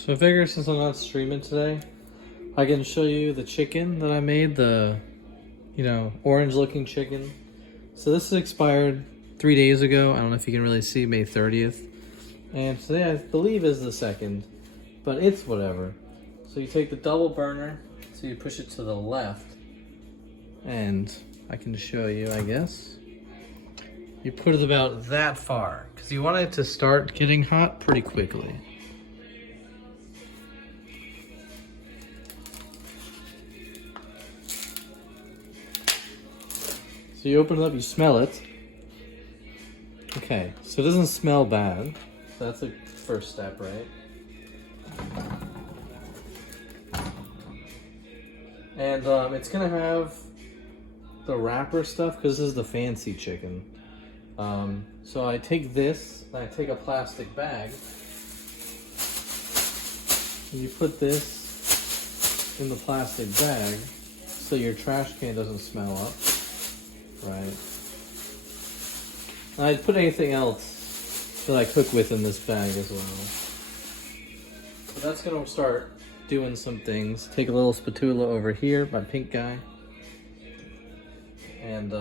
So I figure since I'm not streaming today, I can show you the chicken that I made, the, orange looking chicken. So this is expired 3 days ago. I don't know if you can really see, May 30th. And today I believe is the 2nd, but it's whatever. So you take the double burner, so you push it to the left, and I can show you, I guess. You put it about that far, because you want it to start getting hot pretty quickly. So you open it up, you smell it. Okay, so it doesn't smell bad. So that's the first step, right? And it's gonna have the wrapper stuff because this is the fancy chicken. So I take this, and I take a plastic bag, and you put this in the plastic bag so your trash can doesn't smell up. Right. And I'd put anything else that I cook with in this bag as well. So that's gonna start doing some things. Take a little spatula over here, my pink guy. And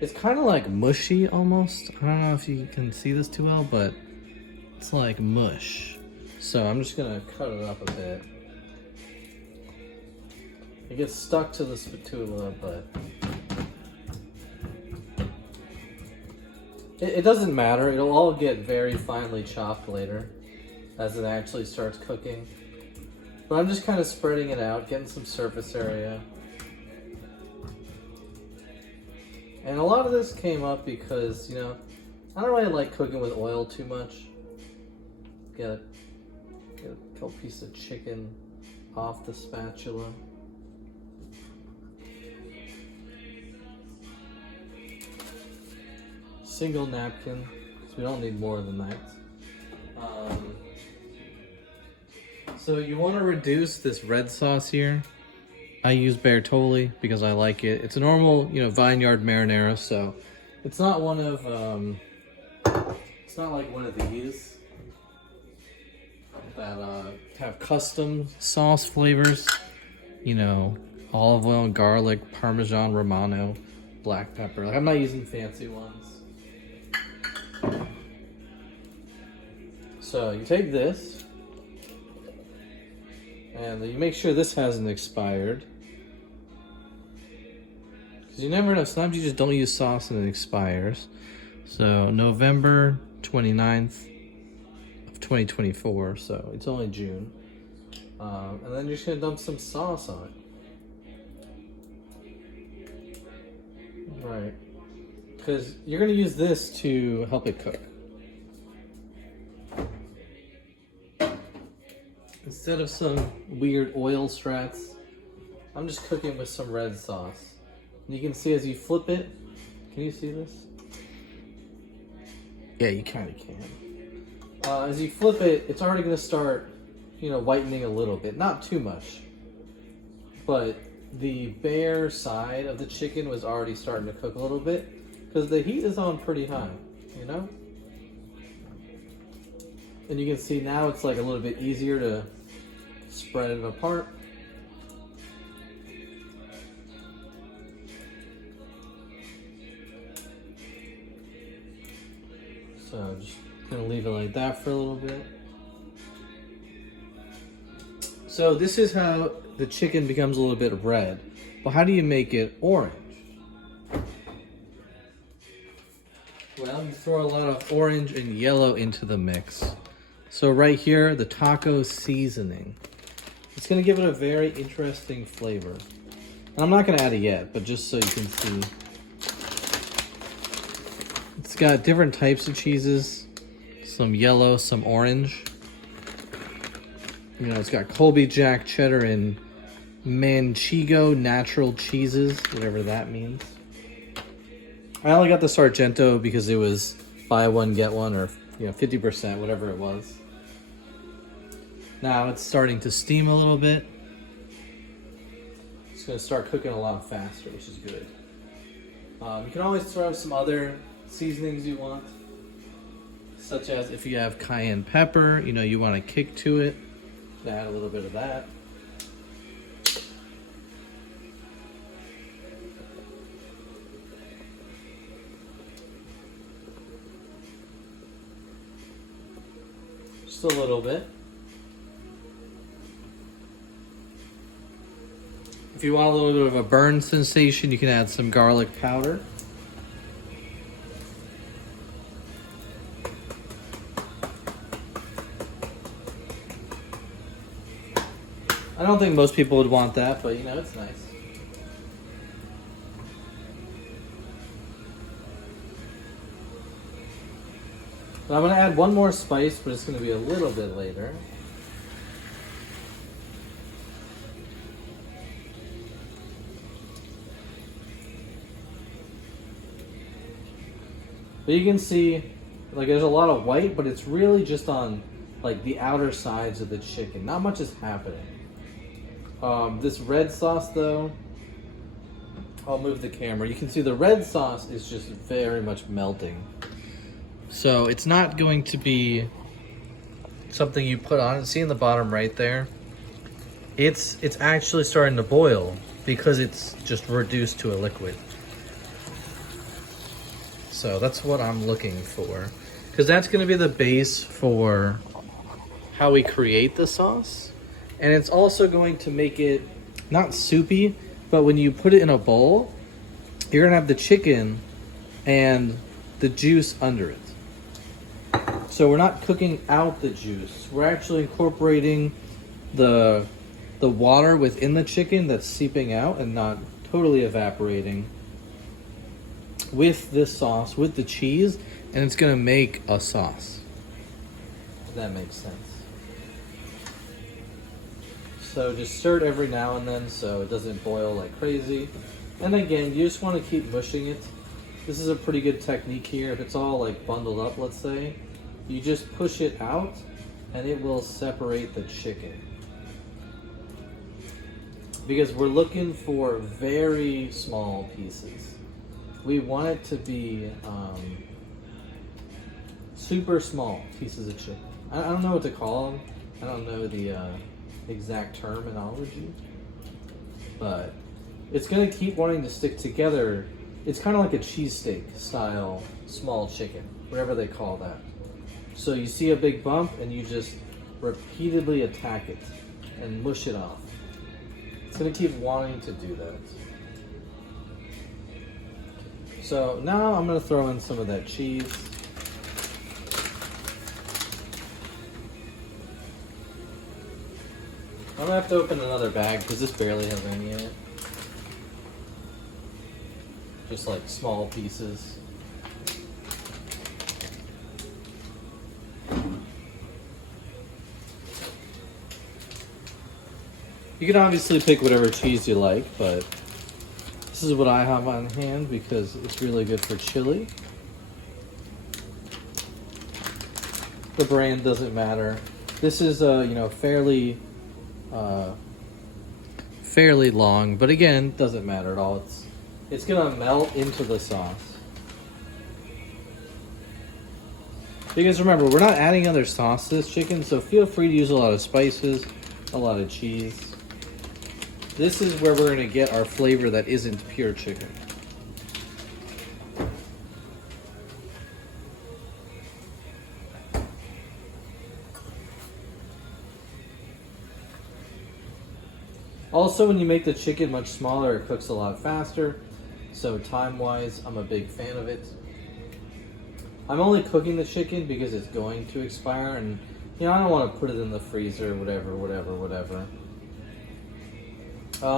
it's kind of like mushy almost. I don't know if you can see this too well, but it's like mush. So I'm just gonna cut it up a bit. It gets stuck to the spatula, but it doesn't matter. It'll all get very finely chopped later as it actually starts cooking. But I'm just kind of spreading it out, getting some surface area. And a lot of this came up because, I don't really like cooking with oil too much. Get a couple pieces of chicken off the spatula. Single napkin, because we don't need more than that. So you want to reduce this red sauce here. I use Bertolli because I like it. It's a normal, vineyard marinara, so it's not one of, it's not like one of these that have custom sauce flavors. Olive oil, garlic, Parmesan Romano, black pepper. Like, I'm not using fancy ones. So you take this, and you make sure this hasn't expired. Because you never know, sometimes you just don't use sauce and it expires. So November 29th of 2024, so it's only June. And then you're just gonna dump some sauce on it. Right. Because you're gonna use this to help it cook. Instead of some weird oil strats, I'm just cooking with some red sauce. And you can see as you flip it, can you see this? Yeah, you kind of can. As you flip it, it's already going to start, whitening a little bit. Not too much. But the bare side of the chicken was already starting to cook a little bit because the heat is on pretty high, And you can see now it's like a little bit easier to spread it apart. So I'm just gonna leave it like that for a little bit. So this is how the chicken becomes a little bit red. But how do you make it orange? Well, you throw a lot of orange and yellow into the mix. So right here, the taco seasoning. It's gonna give it a very interesting flavor. And I'm not gonna add it yet, but just so you can see. It's got different types of cheeses. Some yellow, some orange. It's got Colby Jack, cheddar, and Manchego natural cheeses, whatever that means. I only got the Sargento because it was buy one, get one, or 50%, whatever it was. Now it's starting to steam a little bit. It's going to start cooking a lot faster, which is good. You can always throw some other seasonings you want. such as if you have cayenne pepper, you know, you want to kick to it, add a little bit of that. Just a little bit. If you want a little bit of a burn sensation, you can add some garlic powder. I don't think most people would want that, but you know, it's nice. But I'm gonna add one more spice, but it's gonna be a little bit later. But you can see, like, there's a lot of white, but it's really just on, like, the outer sides of the chicken. Not much is happening. This red sauce, though, I'll move the camera. You can see the red sauce is just very much melting. So it's not going to be something you put on. See in the bottom right there? It's actually starting to boil because it's just reduced to a liquid. So that's what I'm looking for, because that's going to be the base for how we create the sauce. And it's also going to make it not soupy, but when you put it in a bowl, you're going to have the chicken and the juice under it. So we're not cooking out the juice. We're actually incorporating the water within the chicken that's seeping out and not totally evaporating with this sauce, with the cheese, and it's gonna make a sauce. If that makes sense. So just stir it every now and then so it doesn't boil like crazy. And again, you just want to keep mushing it. This is a pretty good technique here. If it's all like bundled up, let's say, you just push it out and it will separate the chicken. Because we're looking for very small pieces. We want it to be super small pieces of chicken. I don't know what to call them. I don't know the exact terminology. But it's going to keep wanting to stick together. It's kind of like a cheesesteak style small chicken, whatever they call that. So you see a big bump and you just repeatedly attack it and mush it off. It's going to keep wanting to do that. So now I'm going to throw in some of that cheese. I'm going to have to open another bag because this barely has any in it. Just like small pieces. You can obviously pick whatever cheese you like, but this is what I have on hand because it's really good for chili. The brand doesn't matter. This is fairly long, but again, doesn't matter at all. It's gonna melt into the sauce. Because remember, we're not adding other sauce to this chicken, so feel free to use a lot of spices, a lot of cheese. This is where we're going to get our flavor that isn't pure chicken. Also, when you make the chicken much smaller, it cooks a lot faster. So time-wise, I'm a big fan of it. I'm only cooking the chicken because it's going to expire, and I don't want to put it in the freezer, whatever.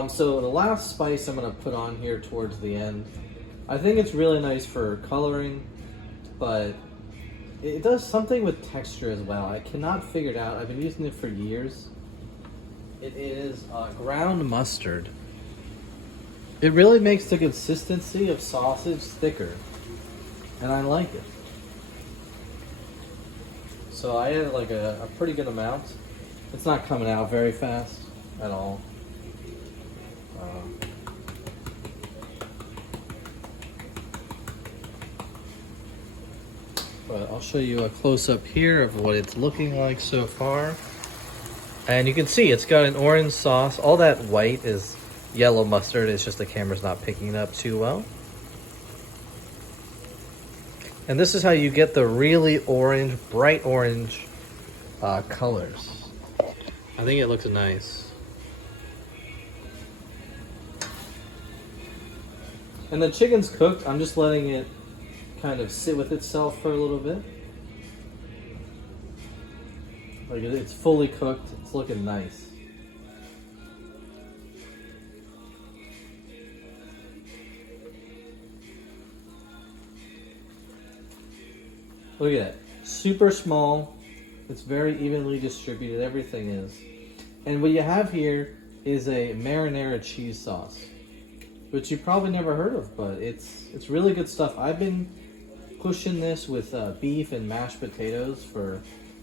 So the last spice I'm going to put on here towards the end, I think it's really nice for coloring, but it does something with texture as well. I cannot figure it out. I've been using it for years. It is ground mustard. It really makes the consistency of sausage thicker, and I like it. So I added like a pretty good amount. It's not coming out very fast at all. but I'll show you a close-up here of what it's looking like so far. And you can see it's got an orange sauce. All that white is yellow mustard. It's just the camera's not picking it up too well. And this is how you get the really orange, bright orange colors. I think it looks nice. And the chicken's cooked. I'm just letting it kind of sit with itself for a little bit. Like it's fully cooked. It's looking nice. Look at that. Super small. It's very evenly distributed. Everything is. And what you have here is a marinara cheese sauce, which you probably never heard of, but it's really good stuff. I've been pushing this with beef and mashed potatoes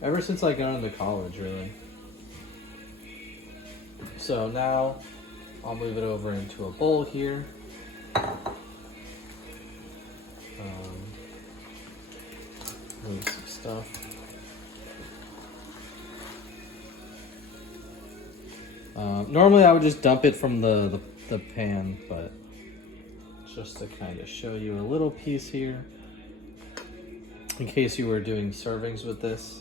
ever since I got into college, really. So now I'll move it over into a bowl here. Move some stuff. Normally I would just dump it from the pan, but just to kind of show you a little piece here in case you were doing servings with this.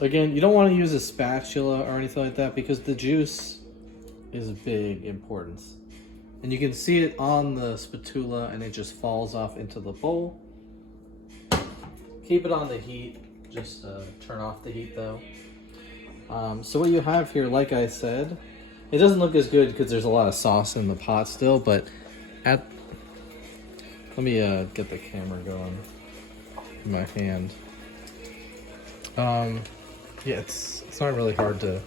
Again, you don't want to use a spatula or anything like that because the juice is big importance. And you can see it on the spatula and it just falls off into the bowl. Keep it on the heat. Just turn off the heat though. So what you have here, like I said, it doesn't look as good because there's a lot of sauce in the pot still, but let me get the camera going in my hand. Yeah, it's not really hard to,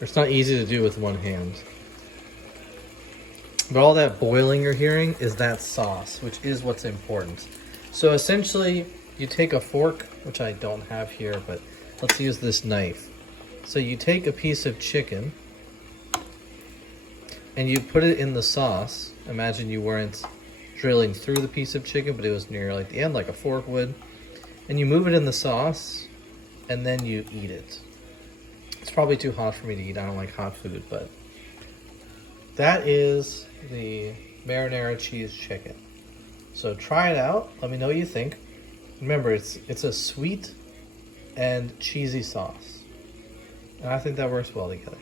it's not easy to do with one hand. But all that boiling you're hearing is that sauce, which is what's important. So essentially, you take a fork, which I don't have here, but let's use this knife. So you take a piece of chicken and you put it in the sauce. Imagine you weren't drilling through the piece of chicken, but it was near like the end, like a fork would. And you move it in the sauce and then you eat it. It's probably too hot for me to eat. I don't like hot food, but that is the marinara cheese chicken. So try it out. Let me know what you think. Remember, it's a sweet and cheesy sauce. And I think that works well together.